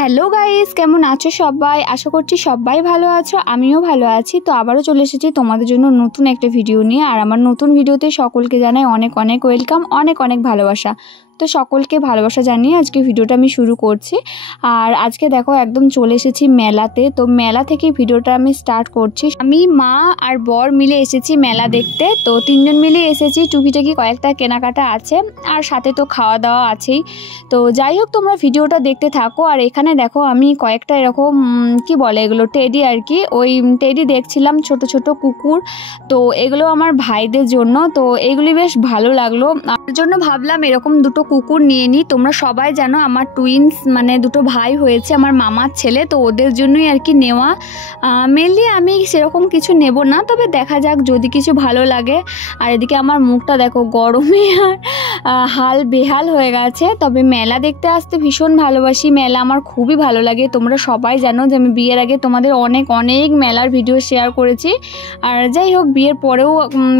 Hello guys, কেমন আছো সবাই? আশা করছি সবাই ভালো আছো, আমিও ভালো আছি। তো আবারও চলে এসেছি তোমাদের জন্য নতুন একটা ভিডিও নিয়ে। আর আমার নতুন ভিডিওতে সকলকে জানাই অনেক অনেক ওয়েলকাম, অনেক অনেক ভালোবাসা। তো সকলকে ভালোবাসা জানিয়ে আজকে ভিডিওটা আমি শুরু করছি। আর আজকে দেখো একদম চলে এসেছি মেলাতে। তো মেলা থেকে ভিডিওটা আমি স্টার্ট করছি। আমি, মা আর বর মিলে এসেছি মেলা দেখতে। তো তিনজন মিলে এসেছি, টুকিটাকি কয়েকটা কেনাকাটা আছে আর সাথে তো খাওয়া দাওয়া আছেই। তো যাই হোক, তোমরা ভিডিওটা দেখতে থাকো। আর এখানে দেখো আমি কয়েকটা এরকম কি বলে এগুলো, টেডি আর কি, ওই টেডি দেখছিলাম, ছোট ছোট কুকুর। তো এগুলো আমার ভাইদের জন্য। তো এগুলি বেশ ভালো লাগলো, তার জন্য ভাবলাম এরকম দুটো কুকুর নিয়ে নিই। তোমরা সবাই জানো আমার টুইন্স মানে দুটো ভাই হয়েছে, আমার মামার ছেলে। তো ওদের জন্যই আর কি নেওয়া। মেনলি আমি সেরকম কিছু নেব না, তবে দেখা যাক যদি কিছু ভালো লাগে। আর এদিকে আমার মুখটা দেখো গরমে আর হাল বেহাল হয়ে গেছে। তবে মেলা দেখতে আসতে ভীষণ ভালোবাসি, মেলা আমার খুবই ভালো লাগে। তোমরা সবাই জানো যে আমি বিয়ের আগে তোমাদের অনেক অনেক মেলার ভিডিও শেয়ার করেছি। আর যাই হোক, বিয়ের পরেও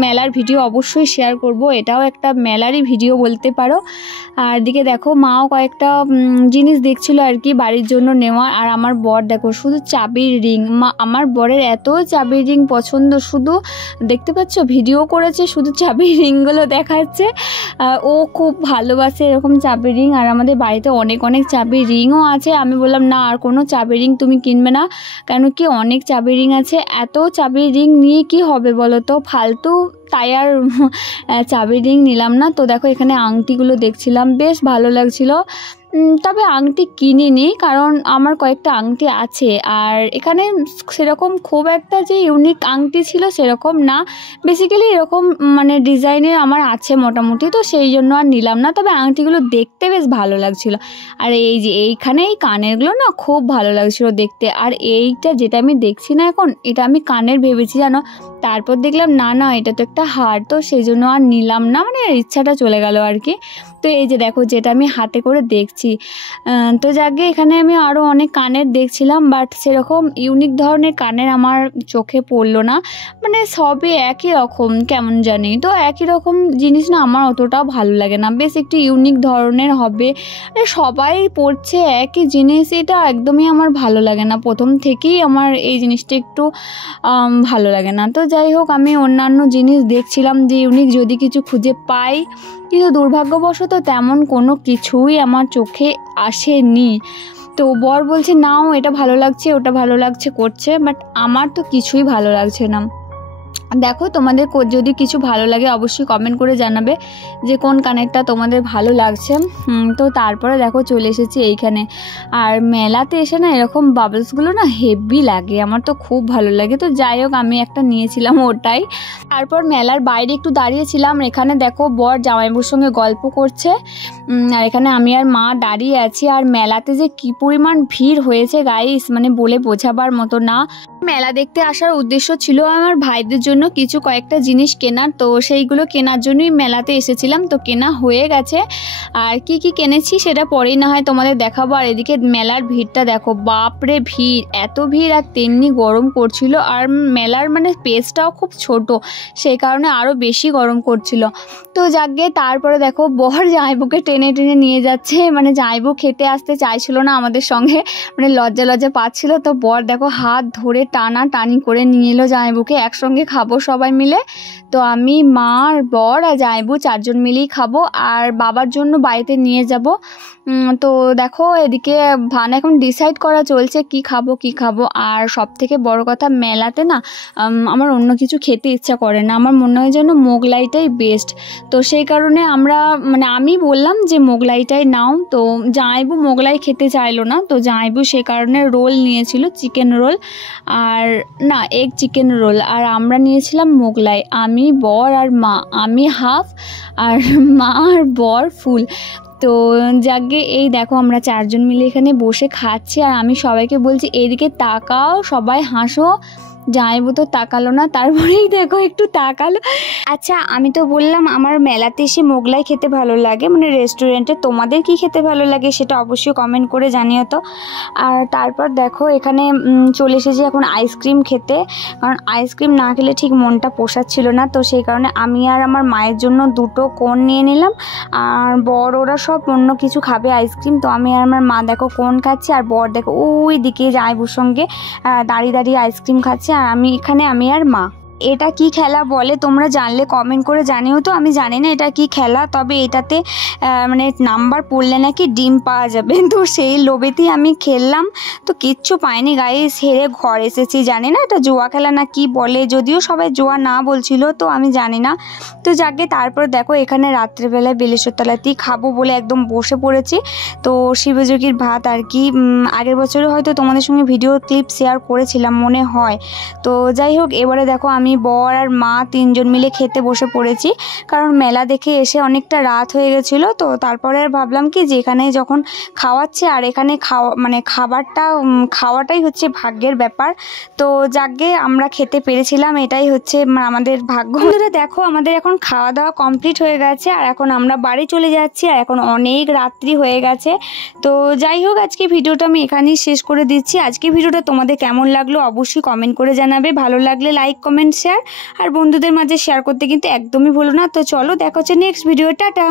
মেলার ভিডিও অবশ্যই শেয়ার করব, এটাও একটা মেলারই ভিডিও বলতে পারো। আর দিকে দেখো মাও কয়েকটা জিনিস দেখছিল আর কি বাড়ির জন্য নেওয়া। আর আমার বর দেখো শুধু চাবির রিং, আমার বরের এত চাবির রিং পছন্দ, শুধু দেখতে পাচ্ছ ভিডিও করেছে, শুধু চাবির রিংগুলো দেখাচ্ছে। ও খুব ভালোবাসে এরকম চাবির রিং। আর আমাদের বাড়িতে অনেক অনেক চাবির রিংও আছে। আমি বললাম না, আর কোনো চাবির রিং তুমি কিনবে না, কেন কি অনেক চাবির রিং আছে। এত চাবির রিং নিয়ে কি হবে বলো তো, ফালতু, তাই আর চাবির রিং নিলাম না। তো দেখো এখানে আংটিগুলো দেখছিলাম, বেশ ভালো লাগছিল। তবে আংটি কিনিনি, কারণ আমার কয়েকটা আংটি আছে। আর এখানে সেরকম খুব একটা যে ইউনিক আংটি ছিল সেরকম না, বেসিক্যালি এরকম মানে ডিজাইনের আমার আছে মোটামুটি। তো সেই জন্য আর নিলাম না, তবে আংটিগুলো দেখতে বেশ ভালো লাগছিল। আর এই যে এইখানে এই কানেরগুলো না খুব ভালো লাগছিল দেখতে। আর এইটা যেটা আমি দেখছি না এখন, এটা আমি কানের ভেবেছি জানো, তারপর দেখলাম না না এটা তো একটা হার। তো সেই জন্য আর নিলাম না, মানে ইচ্ছাটা চলে গেল আর কি। তো এই যে দেখো যেটা আমি হাতে করে দেখছি, তো যাকে এখানে আমি আরও অনেক কানের দেখছিলাম, বাট সেরকম ইউনিক ধরনের কানের আমার চোখে পড়লো না। মানে সবই একই রকম কেমন জানি। তো একই রকম জিনিস না আমার অতটাও ভালো লাগে না, বেশ একটু ইউনিক ধরনের হবে। সবাই পড়ছে একই জিনিস, এটা একদমই আমার ভালো লাগে না। প্রথম থেকেই আমার এই জিনিসটা একটু ভালো লাগে না। তো যাই হোক, আমি অন্যান্য জিনিস দেখছিলাম যে ইউনিক যদি কিছু খুঁজে পাই, কিন্তু দুর্ভাগ্যবশত তেমন কোনো কিছুই আমার চোখে আসেনি। তো বর বলছে নাও এটা ভালো লাগছে, ওটা ভালো লাগছে করছে, বাট আমার তো কিছুই ভালো লাগছে না। দেখো তোমাদের যদি কিছু ভালো লাগে অবশ্যই কমেন্ট করে জানাবে যে কোন কানেরটা তোমাদের ভালো লাগছে। তো তারপরে দেখো চলে এসেছি এইখানে। আর মেলাতে এসে না এরকম বাবলসগুলো না হেভি লাগে, আমার তো খুব ভালো লাগে। তো যাই হোক, আমি একটা নিয়েছিলাম ওটাই। তারপর মেলার বাইরে একটু দাঁড়িয়েছিলাম। এখানে দেখো বর জামাইবুর সঙ্গে গল্প করছে, আর এখানে আমি আর মা দাঁড়িয়ে আছি। আর মেলাতে যে কি পরিমাণ ভিড় হয়েছে গাইস, মানে বলে বোঝাবার মতো না। মেলা দেখতে আসার উদ্দেশ্য ছিল আমার ভাইদের জন্য কিছু কয়েকটা জিনিস কেনার। তো সেইগুলো কেনার জন্যই মেলাতে এসেছিলাম। তো কেনা হয়ে গেছে। আর কি কি কিনেছি সেটা পরেই না হয় তোমাদের দেখাবো। আর এদিকে মেলার ভিড়টা দেখো, বাপরে ভিড়, এত ভিড়, আর তেমনি গরম করছিল। আর মেলার মানে স্পেসটাও খুব ছোট, সেই কারণে আরও বেশি গরম করছিল। তো যাকে তারপরে দেখো বর জামাইবুকে টেনে টেনে নিয়ে যাচ্ছে, মানে জামাইবু খেতে আসতে চাইছিল না আমাদের সঙ্গে, মানে লজ্জা লজ্জা পাচ্ছিল। তো বর দেখো হাত ধরে টানা টানি করে নিয়ে এলো জামাইবুকে, একসঙ্গে খাবো সবাই মিলে। তো আমি, মা, বর আর জামাইবু চারজন মিলেই খাবো। আর বাবার জন্য বাড়িতে নিয়ে যাব। তো দেখো এদিকে ভান এখন ডিসাইড করা চলছে কি খাবো। আর সব থেকে বড় কথা, মেলাতে না আমার অন্য কিছু খেতে ইচ্ছা করে না, আমার মনে হয় যেন মোগলাইটাই বেস্ট। তো সেই কারণে আমি বললাম যে মোগলাইটাই নাও। তো জামাইবু মোগলাই খেতে চাইলো না। তো জামাইবু সে কারণে রোল নিয়েছিল, চিকেন রোল, আর না এগ চিকেন রোল। আর আমরা নিয়ে নিয়েছিলাম মোগলাই, আমি বর আর মা, আমি হাফ আর মা আর বর ফুল। তো যাকে এই দেখো আমরা 4 জন মিলে এখানে বসে খাচ্ছি, আর আমি সবাইকে বলছি এদিকে তাকাও, সবাই হাসো। জামাইবু তো তাকালো না, তারপরেই দেখো একটু তাকালো। আচ্ছা, আমি তো বললাম আমার মেলাতে এসে মোগলাই খেতে ভালো লাগে, মানে রেস্টুরেন্টে। তোমাদের কি খেতে ভালো লাগে সেটা অবশ্যই কমেন্ট করে জানিও তো। আর তারপর দেখো এখানে চলে এসেছি এখন আইসক্রিম খেতে, কারণ আইসক্রিম না খেলে ঠিক মনটা পোষাচ্ছিল না। তো সেই কারণে আমি আর আমার মায়ের জন্য 2টো কোন নিয়ে নিলাম, আর বর ওরা সব অন্য কিছু খাবে আইসক্রিম। তো আমি আর আমার মা দেখো কোন খাচ্ছি, আর বর দেখো ওই দিকে জামাইবুর সঙ্গে দাঁড়িয়ে দাঁড়িয়ে আইসক্রিম খাচ্ছে, আর আমি আর মা। এটা কি খেলা বলে তোমরা জানলে কমেন্ট করে জানিও তো। আমি জানি না এটা কি খেলা, তবে এটাতে মানে নাম্বার পড়লে নাকি ডিম পাওয়া যাবে। তো সেই লোভেতেই আমি খেললাম, তো কিচ্ছু পাইনি গাইস, হেরে ঘর এসেছি। জানি না এটা জুয়া খেলা না কি বলে, যদিও সবাই জুয়া না বলছিল, তো আমি জানি না। তো যাকে তারপর দেখো এখানে রাত্রেবেলায় বেলেশ্বর তলাতেই খাবো বলে একদম বসে পড়েছি। তো শিবযোগীর ভাত আর কি, আগের বছরে হয়তো তোমাদের সঙ্গে ভিডিও ক্লিপ শেয়ার করেছিলাম মনে হয়। তো যাই হোক, এবারে দেখো আমি বর আর মা 3 জন মিলে খেতে বসে পড়েছি, কারণ মেলা দেখে এসে অনেকটা রাত হয়ে গেছিলো। তো তারপরে আর ভাবলাম কি যে এখানে যখন খাওয়াচ্ছে, আর এখানে খাওয়াটাই হচ্ছে ভাগ্যের ব্যাপার। তো যাকে আমরা খেতে পেরেছিলাম, এটাই হচ্ছে আমাদের ভাগ্য। বন্ধুরা দেখো আমাদের এখন খাওয়া দাওয়া কমপ্লিট হয়ে গেছে, আর এখন আমরা বাড়ি চলে যাচ্ছি, আর এখন অনেক রাত্রি হয়ে গেছে। তো যাই হোক, আজকে ভিডিওটা আমি এখানেই শেষ করে দিচ্ছি। আজকে ভিডিওটা তোমাদের কেমন লাগলো অবশ্যই কমেন্ট করে জানাবে। ভালো লাগলে লাইক, কমেন্ট, শেয়ার, আর বন্ধুদের মাঝে শেয়ার করতে কিন্তু একদমই ভুলো না। তো চলো দেখা হচ্ছে নেক্সট ভিডিও, টাটা।